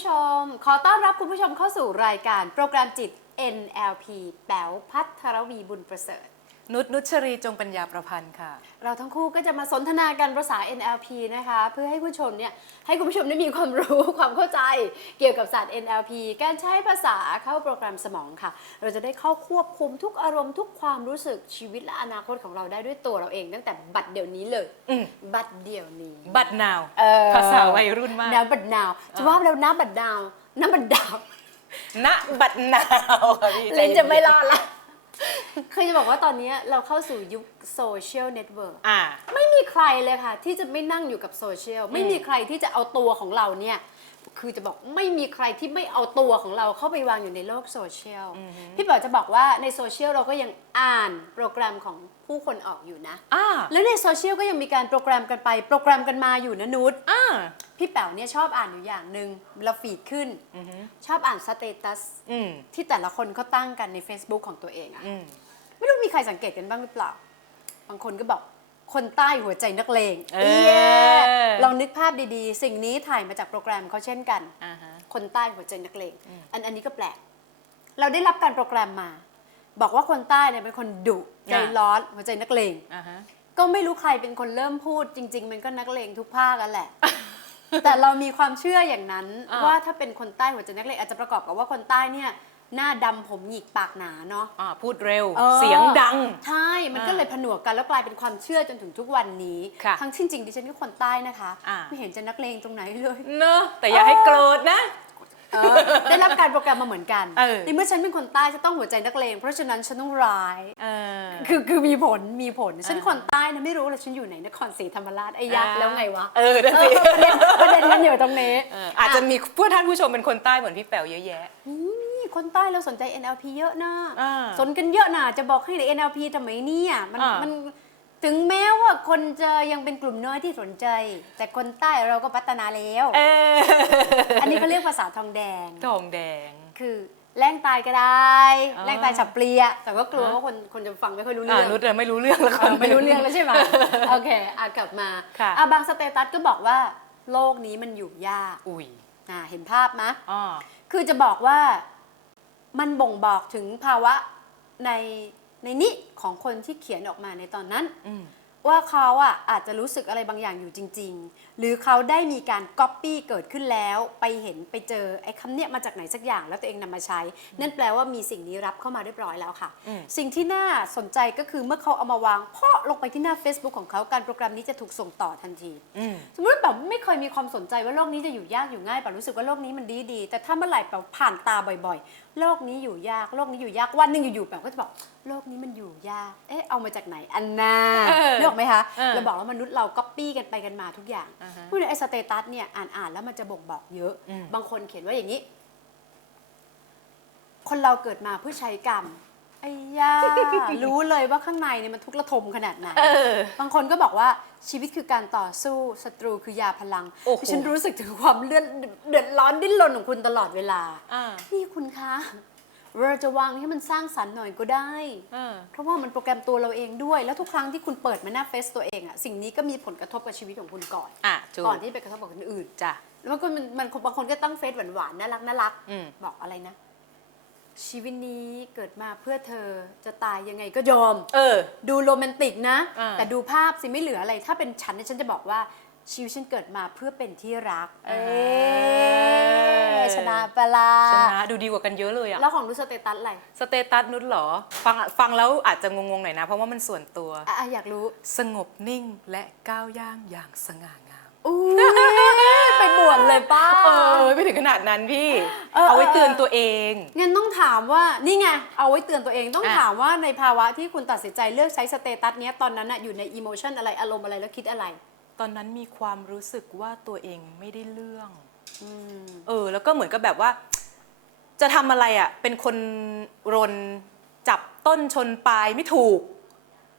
ผู้ชม ขอต้อนรับคุณผู้ชมเข้าสู่รายการโปรแกรมจิต NLP แป๋วพัทรวีบุญประเสริฐ นุชนุชรีจงปัญญาประพันธ์ค่ะ เราทั้งคู่ก็จะมาสนทนากันภาษา NLP นะคะ เพื่อให้คุณผู้ชมเนี่ยให้คุณผู้ชมได้มีความรู้ ความเข้าใจเกี่ยวกับศาสตร์ NLP การใช้ภาษาเข้าโปรแกรมสมองค่ะ เราจะได้เข้าควบคุมทุกอารมณ์ทุกความรู้สึกชีวิตและอนาคตของเราได้ด้วยตัวเราเอง ตั้งแต่บัดเดี๋ยวนี้เลย อืม บัดเดี๋ยวนี้ บัตนาว เออ ภาษาวัยรุ่นมาก น้ำบัดนาวจะว่าแล้วน้ำบัดนาวน้ำบัดดาวณบัตนาวค่ะพี่เล่นจะไม่รอดละ คือจะบอกว่าตอนนี้เราเข้าสู่ยุคโซเชียลเน็ตเวิร์กอ่า ไม่มีใครเลยค่ะ ที่จะไม่นั่งอยู่กับโซเชียล ไม่มีใครที่จะเอาตัวของเราเนี่ย คือจะบอกไม่มีใครที่ไม่เอาตัวของเราเข้าไปวางอยู่ในโลกโซเชียลพี่ป๋อจะบอกว่าในโซเชียลเราก็ยังอ่านโปรแกรมของผู้คนออกอยู่นะอ่าแล้วในโซเชียลก็ยังมีการโปรแกรมกันไปโปรแกรมกันมาอยู่นะนุชอ่าพี่แป๋วเนี่ยชอบอ่านอยู่อย่างหนึ่งเราฟีดขึ้นชอบอ่านสเตตัสอืมที่แต่ละคนเขาตั้งกันใน Facebook ของตัวเองอะอืมไม่รู้มีใครสังเกตกันบ้างหรือเปล่า บางคนก็บอก คนใต้หัวใจนักเลงเออเย้ลองนึกภาพดีๆ สิ่งนี้ถ่ายมาจากโปรแกรมเขาเช่นกัน อ่าฮะ คนใต้หัวใจนักเลงอันอันนี้ก็แปลก เราได้รับการโปรแกรมมา บอกว่าคนใต้เนี่ยเป็นคนดุใจร้อนหัวใจนักเลง อ่าฮะ ก็ไม่รู้ใครเป็นคนเริ่มพูดจริง ๆ มันก็นักเลงทุกภาคกันแหละ แต่เรามีความเชื่ออย่างนั้นอ่า ว่าถ้าเป็นคนใต้หัวใจนักเลงอาจจะประกอบกับว่าคนใต้เนี่ย หน้าดำผมหยิกปากหนาเนาะ อ่าพูดเร็วออ เสียงดัง ใช่ มันก็เลยผนวกกันแล้วกลายเป็นความเชื่อจนถึงทุกวันนี้ ค่ะทั้งที่จริงดิฉันก็คนใต้นะคะ อ่า ไม่เห็นจะนักเลงตรงไหนเลย เนอะแต่อย่าให้โกรธนะ เออได้รับการโปรแกรมมาเหมือนกันเออ ในเมื่อฉันเป็นคนใต้จะต้องหัวใจนักเลง เพราะฉะนั้นฉันต้องร้าย เออ คือคือมีผลมีผล ฉันอ่าคนใต้นะไม่รู้เลยฉันอยู่ไหนนครศรีธรรมราชไอ้ยักษ์แล้วไงวะเออนั่นสิประเด็นมันอยู่ตรงนี้ เอออาจจะมีผู้ท่านผู้ชมเป็นคนใต้เหมือนพี่แป๋วเยอะแยะนี่ คนใต้เราสนใจ NLP เยอะนะอ่าสนกันเยอะนะจะบอกให้ใน NLP ทำไมเนี่ยมันอ่ามั มันถึงแม้ว่าคนจะยังเป็นกลุ่มน้อยที่สนใจ แต่คนใต้เราก็พัฒนาแล้ว เอออันนี้เขาเรียกภาษาทองแดง ทองแดง คือแรงตายก็ได้อ่าแรงตายฉับเปลียแต่ก็กลัวฮะว่าคนคนจะฟังไม่ค่อยรู้อ่าเรื่องนุชเลยไม่รู้เรื่องแล้วเออไม่รู้เรื่องแล้วใช่ไหม โอเคอะกลับมาค่ะ อะบางสเตตัสก็บอกว่า โลกนี้มันอยู่ยากอุ้ยอะเห็นภาพไหมอ๋อคือจะบอกว่า มันบ่งบอกถึงภาวะในในนี้ของคนที่เขียนออกมาในตอนนั้นอืมว่าเขาอะอาจจะรู้สึกอะไรบางอย่างอยู่จริง ๆ หรือเขาได้มีการก๊อปปี้เกิดขึ้นแล้วไปเห็นไปเจอไอ้คำเนี้ยมาจากไหนสักอย่างแล้วตัวเองนำมาใช้ นั่นแปลว่ามีสิ่งนี้รับเข้ามาเรียบร้อยแล้วค่ะ อืม สิ่งที่น่าสนใจก็คือเมื่อเขาเอามาวางเพาะลงไปที่หน้า Facebook ของเขาการโปรแกรมนี้จะถูกส่งต่อทันที อืม สมมติแบบไม่เคยมีความสนใจว่าโลกนี้จะอยู่ยากอยู่ง่ายแบบรู้สึกว่าโลกนี้มันดีดีๆแต่ถ้าเมื่อไหร่แบบผ่านตาบ่อย ๆโลกนี้อยู่ยากโลกนี้อยู่ยากวันหนึ่งอยู่ๆแบบก็จะบอกโลกนี้มันอยู่ยาก เอ๊ะเอามาจากไหนอันน่าเออนึกออกไหมคะเออเราบอกว่ามนุษย์เราก๊อปปี้กันไปกันมาทุกอย่างอ่าฮะพูดถึงไอ้สเตตัสเนี่ยอ่านอ่านแล้วมันจะบ่งบอกเยอะ อืม บางคนเขียนว่าอย่างนี้ คนเราเกิดมาเพื่อใช้กรรม ไอ้ย่า รู้เลยว่าข้างในเนี่ยมันทุกข์ระทมขนาดไหน เออ บางคนก็บอกว่าชีวิตคือการต่อสู้ศัตรูคือยาพลังโอ้โหฉันรู้สึกถึงความเลือดเดือดร้อนดิ้นรนของคุณตลอดเวลา อ่านี่คุณคะเราจะวางให้มันสร้างสรรค์หน่อยก็ได้เออเพราะว่ามันโปรแกรมตัวเราเองด้วย แล้วทุกครั้งที่คุณเปิดมาหน้าเฟซตัวเองอะสิ่งนี้ก็มีผลกระทบกับชีวิตของคุณก่อน อะจูก่อนที่ไปกระทบกับคนอื่น จ้ะ แล้วบางคนมันมันบางคนก็ตั้งเฟซหวานๆน่ารักน่ารักอืม บอกอะไรนะ ชีวิตนี้เกิดมาเพื่อเธอจะตายยังไงก็ยอม เออ ดูโรแมนติกนะ อ่า แต่ดูภาพสิไม่เหลืออะไร ถ้าเป็นฉันเนี่ยฉันจะบอกว่าชีวิตฉันเกิดมาเพื่อเป็นที่รัก เอ๊ะชนะปะลาชนะดูดีกว่ากันเยอะเลยอะแล้วของดูสเตตัสอะไรสเตตัสนุชเหรอ ฟังฟังแล้วอาจจะงงๆหน่อยนะ เพราะว่ามันส่วนตัว อะอะอยากรู้สงบนิ่งและก้าวย่างอย่างสง่างาม อู้ไปบวชเลยป้า เออไม่ถึงขนาดนั้นพี่ เออ เอาไว้เตือนตัวเอง งั้นต้องถามว่านี่ไงเอาไว้เตือนตัวเองต้องอะ ถามว่าในภาวะที่คุณตัดสินใจเลือกใช้สเตตัสเนี้ยตอนนั้นอะอยู่ในอิโมชันอะไรอารมณ์อะไรแล้วคิดอะไร ตอนนั้นมีความรู้สึกว่าตัวเองไม่ได้เรื่อง อืม เออ แล้วก็เหมือนกับแบบว่า จะทำอะไรอะ่ะ เป็นคนรนจับต้นชนปลายไม่ถูก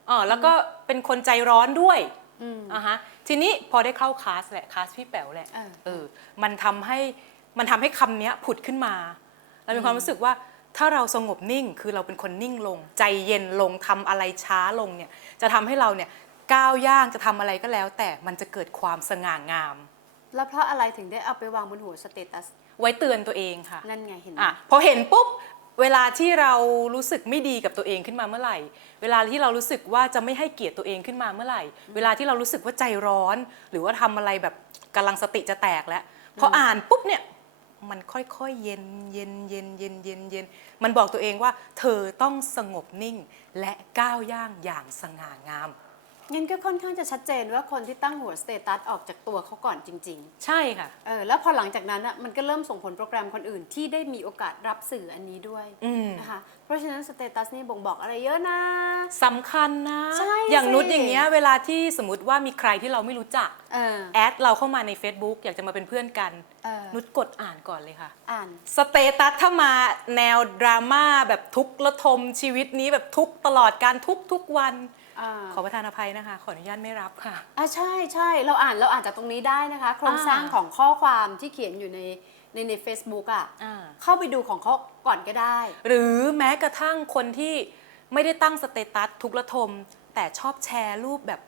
เออแล้วก็เป็นคนใจร้อนด้วย อืมอะฮะทีนี้พอได้เข้าคลาสแหละคลาสพี่แป๋วแหละเออเออมันทำให้มันทำให้คำเนี้ยผุดขึ้นมาเรามีความรู้สึกว่าถ้าเราสงบนิ่งคือเราเป็นคนนิ่งลง ใจเย็นลงทำอะไรช้าลงเนี่ยจะทำให้เราเนี่ยก้าวย่างจะทำอะไรก็แล้ว แต่มันจะเกิดความสง่างาม แล้วเพราะอะไรถึงได้เอาไปวางบนหัวสเตตัสไว้เตือนตัวเองค่ะ นั่นไงเห็นไหมอะพอเห็นปุ๊บ เวลาที่เรารู้สึกไม่ดีกับตัวเองขึ้นมาเมื่อไหร่ เวลาที่เรารู้สึกว่าจะไม่ให้เกียรติตัวเองขึ้นมาเมื่อไหร่ เวลาที่เรารู้สึกว่าใจร้อน หรือว่าทำอะไรแบบกำลังสติจะแตกแล้วพออ่านปุ๊บเนี่ยมันค่อยๆเย็นเย็นเย็นเย็นเย็นเย็นมันบอกตัวเองว่า เธอต้องสงบนิ่งและก้าวย่างอย่างสง่างาม งั้นก็ค่อนข้างจะชัดเจนว่าคนที่ตั้งหัวสเตตัสออกจากตัวเขาก่อนจริง ใช่ค่ะ ๆ เออแล้วพอหลังจากนั้นอะมันก็เริ่มส่งผลโปรแกรมคนอื่นที่ได้มีโอกาสรับสื่ออันนี้ด้วยอืมนะคะเพราะฉะนั้นสเตตัสนี่บ่งบอกอะไรเยอะนะ สำคัญนะ ใช่อย่างนุชสิอย่างเงี้ยเวลาที่สมมติว่ามีใครที่เราไม่รู้จัก เออแอดเราเข้ามาใน Facebook อยากจะมาเป็นเพื่อนกัน เออนุชกดอ่านก่อนเลยค่ะ อ่าน สเตตัสถ้ามาแนวดราม่าแบบทุกข์ระทมชีวิตนี้แบบทุกข์ตลอดการทุกข์ทุกวัน อ่า ขอประทานอภัยนะคะ ขออนุญาตไม่รับค่ะ อ่าใช่ใช่เราอ่านเราอ่านจากตรงนี้ได้นะคะ โครงสร้างอ่าของข้อความที่เขียนอยู่ในในใน Facebook อะอ่า เข้าไปดูของเขาก่อนก็ได้ หรือแม้กระทั่งคนที่ไม่ได้ตั้งสเตตัสทุกข์ระทม แต่ชอบแชร์รูปแบบ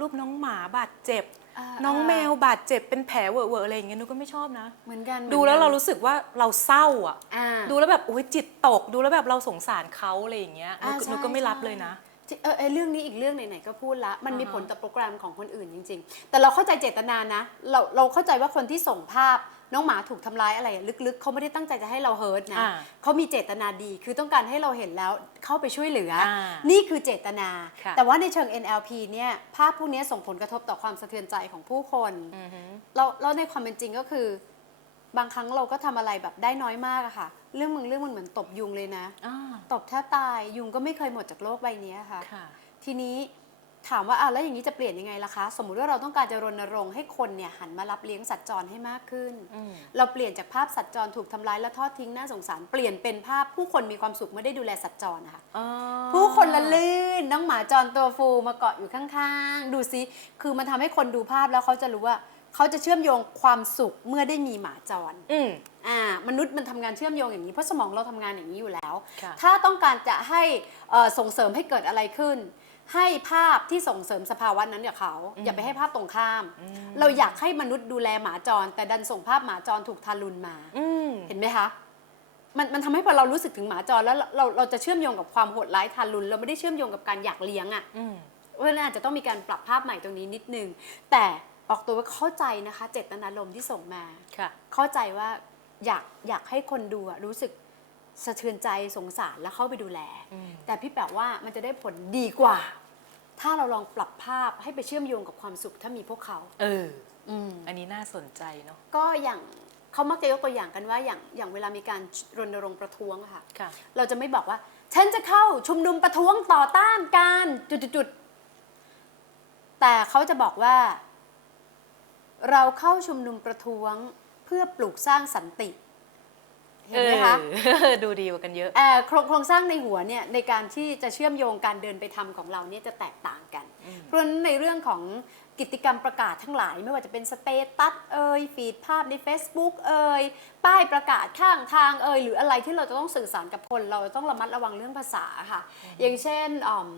รูปน้องหมาบาดเจ็บ อ่าน้องอ่า แมวบาดเจ็บเป็นแผลเวอะๆอะไรอย่างเงี้ยนุชก็ไม่ชอบนะ เหมือนกันดูแล้วเราหมือนกันรู้สึกว่าเราเศร้าอะอ่าดู แล้วแบบโอ้ยจิตตก ดูแล้วแบบเราสงสารเขาอะไรอย่างเงี้ยนุอ่าชใช่นุชก็ไม่รับใช่ เลยนะ ที่เออเออเรื่องนี้อีกเรื่องไหนๆก็พูดละ มันมีอ่าฮะผลต่อโปรแกรมของคนอื่นจริง ๆ แต่เราเข้าใจเจตนานะ เราเราเข้าใจว่าคนที่ส่งภาพน้องหมาถูกทำร้ายอะไรอะลึกๆ เขาไม่ได้ตั้งใจจะให้เราเฮิร์ตนะอ่าเขามีเจตนาดี คือต้องการให้เราเห็นแล้วเข้าไปช่วยเหลืออานี่คือเจตนา ค่ะ แต่ว่าในเชิง NLP เนี่ยภาพพวกนี้ส่งผลกระทบต่อความสะเทือนใจของผู้คน อือฮึแล้วแล้วในความเป็นจริงก็คือ บางครั้งเราก็ทำอะไรแบบได้น้อยมากอะค่ะ เรื่องมึงเรื่องมันเหมือนตบยุงเลยนะ อ่าตบแทบตายยุงก็ไม่เคยหมดจากโลกใบนี้ค่ะ ค่ะ ทีนี้ถามว่าอะแล้วอย่างนี้จะเปลี่ยนยังไงล่ะคะ สมมุติว่าเราต้องการจะรณรงค์ให้คนเนี่ยหันมารับเลี้ยงสัตว์จรให้มากขึ้น อืม เราเปลี่ยนจากภาพสัตว์จรถูกทำร้ายและทอดทิ้งน่าสงสารเปลี่ยนเป็นภาพผู้คนมีความสุขไม่ได้ดูแลสัตว์จรนะคะ อ๋อผู้คนละลื่นน้องหมาจรตัวฟูมาเกาะอยู่ข้างๆ ดูซิ คือมันทำให้คนดูภาพแล้วเขาจะรู้ว่า เขาจะเชื่อมโยงความสุขเมื่อได้มีหมาจรอืม อ่ามนุษย์มันทำงานเชื่อมโยงอย่างนี้เพราะสมองเราทำงานอย่างนี้อยู่แล้ว ค่ะ ถ้าต้องการจะให้เอ่อส่งเสริมให้เกิดอะไรขึ้น ให้ภาพที่ส่งเสริมสภาวะนั้นกับเขา อย่าไปให้ภาพตรงข้าม เราอยากให้มนุษย์ดูแลหมาจร แต่ดันส่งภาพหมาจรถูกทารุณมา อืม เห็นไหมคะ มันมันทำให้พอเรารู้สึกถึงหมาจรแล้วเราเราเราจะเชื่อมโยงกับความโหดร้ายทารุณเราไม่ได้เชื่อมโยงกับการอยากเลี้ยงอะ่ะอืม เพราะฉะนั้นอาจจะต้องมีการปรับภาพใหม่ตรงนี้นิดนึง แต่ ออกตัวว่าเข้าใจนะคะ เจตนารมณ์ที่ส่งมา ค่ะ เข้าใจว่าอยากอยากให้คนดูอะรู้สึกสะเทือนใจสงสารแล้วเข้าไปดูแล อืม แต่พี่แปลว่ามันจะได้ผลดีกว่า ถ้าเราลองปรับภาพให้ไปเชื่อมโยงกับความสุขถ้ามีพวกเขา เออ อืม อันนี้น่าสนใจเนาะ ก็อย่างเขามักจะยกตัวอย่างกันว่าอย่างอย่างเวลามีการรณรงค์ประท้วงอะค่ะ ค่ะ เราจะไม่บอกว่า ฉันจะเข้าชุมนุมประท้วงต่อต้านการจุดๆๆแต่เขาจะบอกว่า เราเข้าชุมนุมประท้วงเพื่อปลูกสร้างสันติ เห็นไหมคะเออดูดีกว่ากันเยอะเอ่อโครงโครงสร้างในหัวเนี่ยในการที่จะเชื่อมโยงการเดินไปทำของเราเนี่ยจะแตกต่างกัน เพราะฉะนั้นในเรื่องของกิจกรรมประกาศทั้งหลาย ไม่ว่าจะเป็นสเตตัสเอ่ยฟีดภาพใน Facebook เอ่ยป้ายประกาศข้างทางเอ่ยหรืออะไรที่เราจะต้องสื่อสารกับคน เราต้องระมัดระวังเรื่องภาษาค่ะ อย่างเช่นอ่อม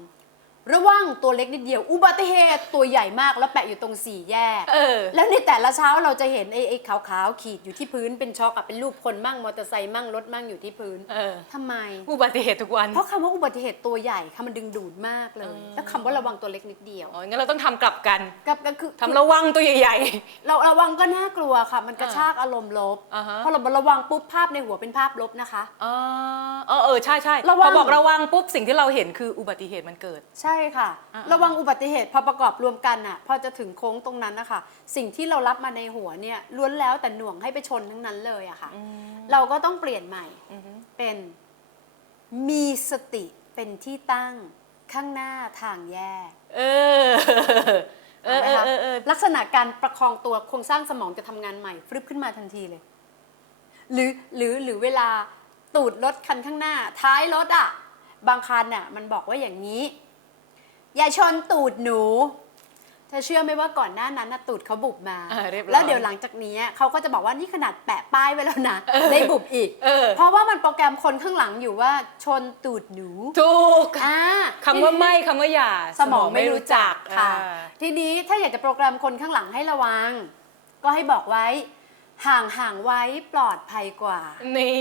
ระวังตัวเล็กนิดเดียว อุบัติเหตุตัวใหญ่มากแล้วแปะอยู่ตรงสี่แยก เออ แล้วในแต่ละเช้าเราจะเห็นไอ้ไอ้ขาวๆขีดอยู่ที่พื้นเป็นช็อกอะเป็นรูปคนมั่งมอเตอร์ไซค์มั่งรถมั่งอยู่ที่พื้นเออ ทำไม อุบัติเหตุทุกวันเพราะคำว่าอุบัติเหตุตัวใหญ่ค่ะมันดึงดูดมากเลย แล้วคำว่าระวังตัวเล็กนิดเดียว อ๋องั้นเราต้องทำกลับกันกับก็คือ ทำระวังตัวใหญ่ เราระวังก็น่ากลัวค่ะ มันกระชากอารมณ์ลบอ่าฮะ พอเราระวังปุ๊บภาพในหัวเป็นภาพลบนะคะๆอ๋อเออเออใช่ใช่ระวัง พอบอกระวังปุ๊บสิ่งที่เราเห็นคืออุบัติเหตุมันเกิด ใช่ค่ะ อ่าระวังอุบัติเหตุพอประกอบรวมกันน่ะ พอจะถึงโค้งตรงนั้นนะคะ สิ่งที่เรารับมาในหัวเนี่ยล้วนแล้วแต่หน่วงให้ไปชนทั้งนั้นเลยอะค่ะเราก็ต้องเปลี่ยนใหม่ อือฮึเป็นมีสติเป็นที่ตั้งข้างหน้าทางแยกเออเออเออเออเออลักษณะการประคองตัวโครงสร้างสมองจะทำงานใหม่ฟลึบขึ้นมาทันทีเลย หรือหรือหรือเวลาตูดรถคันข้างหน้า ท้ายรถอะบางคันน่ะมันบอกว่าอย่างนี้ อย่าชนตูดหนู เธอเชื่อไหมว่าก่อนหน้านั้นน่ะตูดเขาบุบมา อ่าเรียบร้อยแล้วเดี๋ยวหลังจากนี้เขาก็จะบอกว่านี่ขนาดแปะป้ายไว้แล้วนะได้บุบอีก เออ เพราะว่ามันโปรแกรมคนข้างหลังอยู่ว่าชนตูดหนูถูกอ่า คำว่าไม่คำว่าอย่าสมองไม่รู้จักค่ะ อ่า ทีนี้ถ้าอยากจะโปรแกรมคนข้างหลังให้ระวัง ก็ให้บอกไว้ ห่างห่างไว้ปลอดภัยกว่า นี่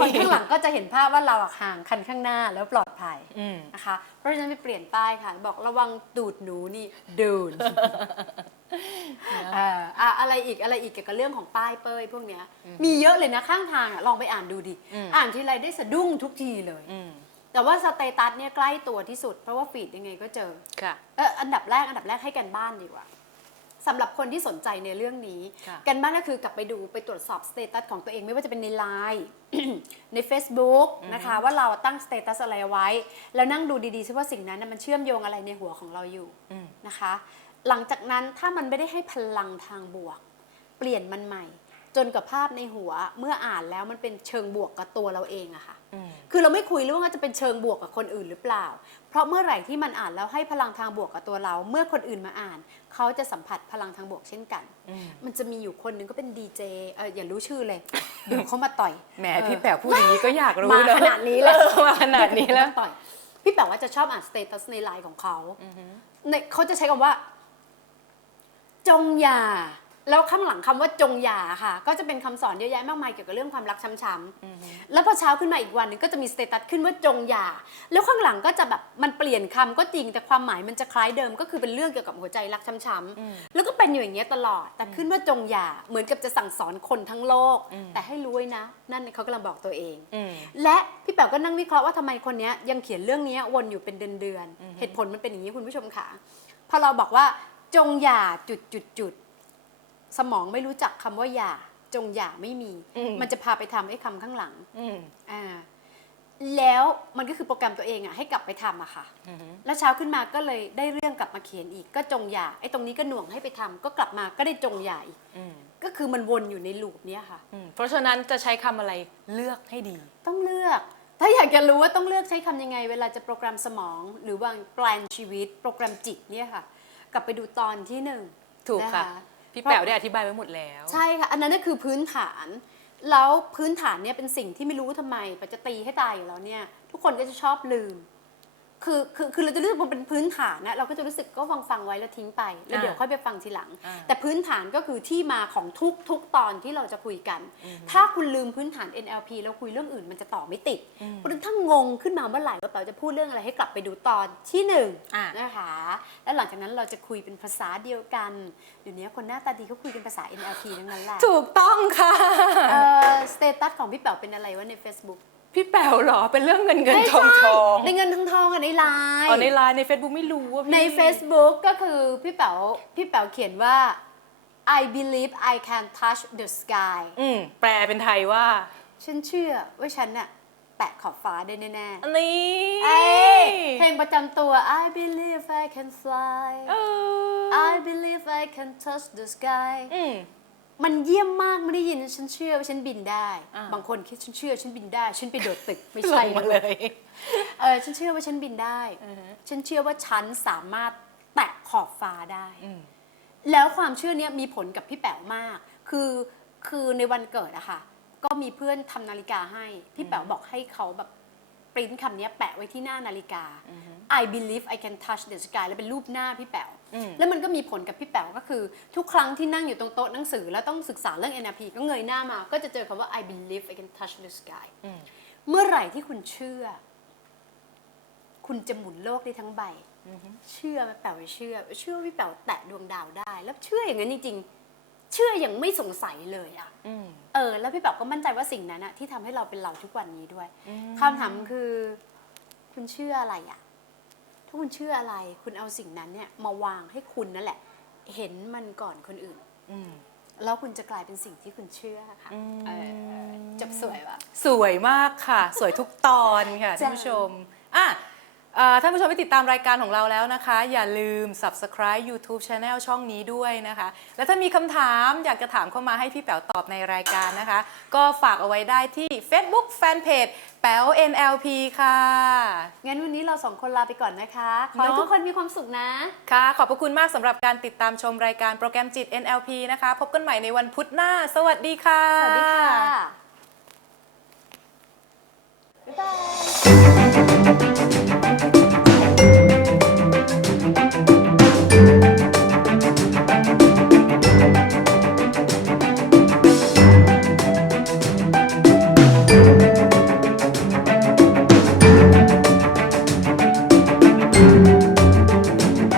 คนข้างหลังก็จะเห็นภาพว่าเราอะห่างคันข้างหน้าแล้วปลอดภัยอืมนะคะ เพราะฉะนั้นไปเปลี่ยนป้ายค่ะ บอกระวังดูดหนูนี่ดูดเอ่ออะอะไรอีกอะไรอีกเกี่ยวกับเรื่องของป้ายเป้ยพวกเนี้ยมีเยอะเลยนะข้างทางอะลองไปอ่านดูดิอืมอ่านทีไรได้สะดุ้งทุกทีเลย อืมแต่ว่าสเตตัสเนี่ยใกล้ตัวที่สุดเพราะว่าฟีดยังไงก็เจอค่ะ เอออันดับแรกอันดับแรกให้กันบ้านดีกว่า สำหรับคนที่สนใจในเรื่องนี้ ค่ะกันบ้านก็คือกลับไปดูไปตรวจสอบสเตตัสของตัวเองไม่ว่าจะเป็นในไลน์ใน Facebook นะคะ ว่าเราตั้งสเตตัสอะไรไว้ แล้วนั่งดูดีๆซิว่าสิ่งนั้นน่ะมันเชื่อมโยงอะไรในหัวของเราอยู่อืม นะคะ หลังจากนั้นถ้ามันไม่ได้ให้พลังทางบวก เปลี่ยนมันใหม่ จนกับภาพในหัวเมื่ออ่านแล้วมันเป็นเชิงบวกกับตัวเราเองอะค่ะอืม คือเราไม่คุยเรื่องว่าจะเป็นเชิงบวกกับคนอื่นหรือเปล่า เพราะเมื่อไหร่ที่มันอ่านแล้วให้พลังทางบวกกับตัวเรา เมื่อคนอื่นมาอ่าน เขาจะสัมผัสพลังทางบวกเช่นกันอืมมันจะมีอยู่คนหนึ่งก็เป็นดีเจเอออย่ารู้ชื่อเลย เดี๋ยวเขามาต่อยแหมเออพี่แป๋วพูดอย่างนี้ก็อยากรู้มาเอะขนาดนี้แล้วเออมาขนาดนี้แล้วต่อยพี่แป๋วว่าจะชอบอ่านสเตตัสในไลน์ของเขาในเขาจะใช้คำว่า จงอย่า แล้วข้างหลังคำว่าจงอย่าค่ะ ก็จะเป็นคำสอนเยอะแยะมากมายเกี่ยวกับเรื่องความรักช้ำๆแล้วพอเช้าขึ้นมาอีกวันหนึงก็จะมีสเตตัสขึ้นว่าจงอย่า แล้วข้างหลังก็จะแบบมันเปลี่ยนคำก็จริงแต่ความหมายมันจะคล้ายเดิมก็คือเป็นเรื่องเกี่ยวกับหัวใจรักช้ำๆแล้วก็เป็นอยู่อย่างเงี้ยตลอด แต่ขึ้นว่าจงอย่าเหมือนกับจะสั่งสอนคนทั้งโลก แต่ให้รู้ไว้นะ นั่นเขากำลังบอกตัวเองอืมและพี่แป๋วก็นั่งวิเคราะห์ว่าทำไมคนเนี้ยยังเขียนเรื่องเนี้ยวนอยู่เป็นเดือนๆเหตุผลมันเป็นอย่างนี้คุณผู้ชมค่ะพอเราบอกว่าจงอย่าจุดจุดจุด สมองไม่รู้จักคำว่าอย่า จงอย่าไม่มี อืม มันจะพาไปทำไอ้คำข้างหลังอืมอ่าแล้วมันก็คือโปรแกรมตัวเองอะให้กลับไปทำอะค่ะ อืมแล้วเช้าขึ้นมาก็เลยได้เรื่องกลับมาเขียนอีก ก็จงอย่าไอ้ตรงนี้ก็หน่วงให้ไปทำก็กลับมาก็ได้จงอย่าอีกอืมก็คือมันวนอยู่ในลูปเนี้ยค่ะ อืมเพราะฉะนั้นจะใช้คำอะไรเลือกให้ดี ต้องเลือก ถ้าอยากจะรู้ว่าต้องเลือกใช้คำยังไง เวลาจะโปรแกรมสมอง หรือวางแปลนชีวิต โปรแกรมจิตเนี่ยค่ะ กลับไปดูตอนที่หนึ่งถูกค่ะ น พี่แป๋วได้อธิบายไว้หมดแล้ว ใช่ค่ะ อันนั้นน่ะคือพื้นฐาน แล้วพื้นฐานเนี่ยเป็นสิ่งที่ไม่รู้ทำไมปัจจะตีให้ตายอยู่แล้วเนี่ย ทุกคนก็จะชอบลืม คือคือคือเราจะรู้สึกมันเป็นพื้นฐานนะเราก็จะรู้สึกก็ฟังฟังๆไว้แล้วทิ้งไป แล้วอ่าเดี๋ยวค่อยไปฟังทีหลังอ่าแต่พื้นฐานก็คือที่มาของทุกทุกตอนที่เราจะคุยกัน ถ้าคุณลืมพื้นฐาน NLP แล้วคุยเรื่องอื่นมันจะต่อไม่ติดเพราะฉะนั้นถ้างงขึ้นมาเมื่อไหร่ว่าเป๋าจะพูดเรื่องอะไรให้กลับไปดูตอนที่หนึ่งอ่านะคะแล้วหลังจากนั้นเราจะคุยเป็นภาษาเดียวกันเดี๋ยวนี้คนหน้าตาดีเขาคุยกันภาษา NLP ทั้งนั้นแหละถูกต้องค่ะเอ่อสเตตัสของพี่แป๋วเป็นอะไรวะใน Facebook พี่แป๋วเหรอ เป็นเรื่องเงินเงินไม่ทองใช่ทองในเงินทองทองอะในไลน์อ๋อในไลน์ใน Facebook ไม่รู้ว่าพี่ ใน Facebook ก็คือพี่แป๋วพี่แป๋วเขียนว่า I believe I can touch the sky อืมแปลเป็นไทยว่า ฉันเชื่อว่าฉันน่ะแตะขอบฟ้าได้แน่นี่ๆเอ้ยเพลงประจำตัว I believe I can fly เออ I believe I can touch the sky อื มมันเยี่ยมมากไม่ได้ยินฉันเชื่อว่าฉันบินได้ อ่า บางคนคิดฉันเชื่อฉันบินได้ ฉันไปโดดตึกไม่ลใช่งมานะเลยเออฉันเชื่อว่าฉันบินได้ฉันเชื่อว่าฉันสามารถแตะขอบฟ้าได้ อืม แล้วความเชื่อเนี้ยมีผลกับพี่แป๋วมาก คือคือในวันเกิดอะค่ะ ก็มีเพื่อนทำนาฬิกาให้ พี่แป๋วบอกให้เขาแบบ ปริ้นคำเนี้ยแปะไว้ที่หน้านาฬิกา I believe I can touch the sky แล้วเป็นรูปหน้าพี่แป๋วอืมแล้วมันก็มีผลกับพี่แป๋วก็คือ ทุกครั้งที่นั่งอยู่ตรงโต๊ะหนังสือ แล้วต้องศึกษาเรื่อง NLP ก็เงยหน้ามา ก็จะเจอคำว่า I believe I can touch the sky อืมเมื่อไหร่ที่คุณเชื่อ คุณจะหมุนโลกได้ทั้งใบ เชื่อไหมแป๋วเชื่อ เชื่อว่าพี่แป๋วแตะดวงดาวได้ แล้วเชื่ออย่างนั้นจริงๆ เชื่ออย่างไม่สงสัยเลยอะอืมเออ แล้วพี่แป๋วก็มั่นใจว่าสิ่งนั้นอะที่ทำให้เราเป็นเราทุกวันนี้ด้วยคำถามคือ คุณเชื่ออะไรอะถ้าคุณเชื่ออะไร คุณเอาสิ่งนั้นเนี่ย มาวางให้คุณนั่นแหละ เห็นมันก่อนคนอื่นอืมแล้วคุณจะกลายเป็นสิ่งที่คุณเชื่อค่ะเออจบสวยวะสวยมากค่ะ สวยทุกตอนค่ะจ้ะท่านผู้ชมอะเอ่อ ท่านผู้ชมที่ติดตามรายการของเราแล้วนะคะ อย่าลืม subscribe YouTube Channel ช่องนี้ด้วยนะคะ และถ้ามีคำถามอยากจะถามเข้ามาให้พี่แป๋วตอบในรายการนะคะ ก็ฝากเอาไว้ได้ที่ Facebook Fanpage แป๋ว NLP ค่ะ งั้นวันนี้เราสองคนลาไปก่อนนะคะ ขอให้เนอะทุกคนมีความสุขนะ ค่ะ ขอบพระคุณมากสำหรับการติดตามชมรายการโปรแกรมจิต NLP นะคะ พบกันใหม่ในวันพุธหน้า สวัสดีค่ะ สวัสดีค่ะ บ๊ายบาย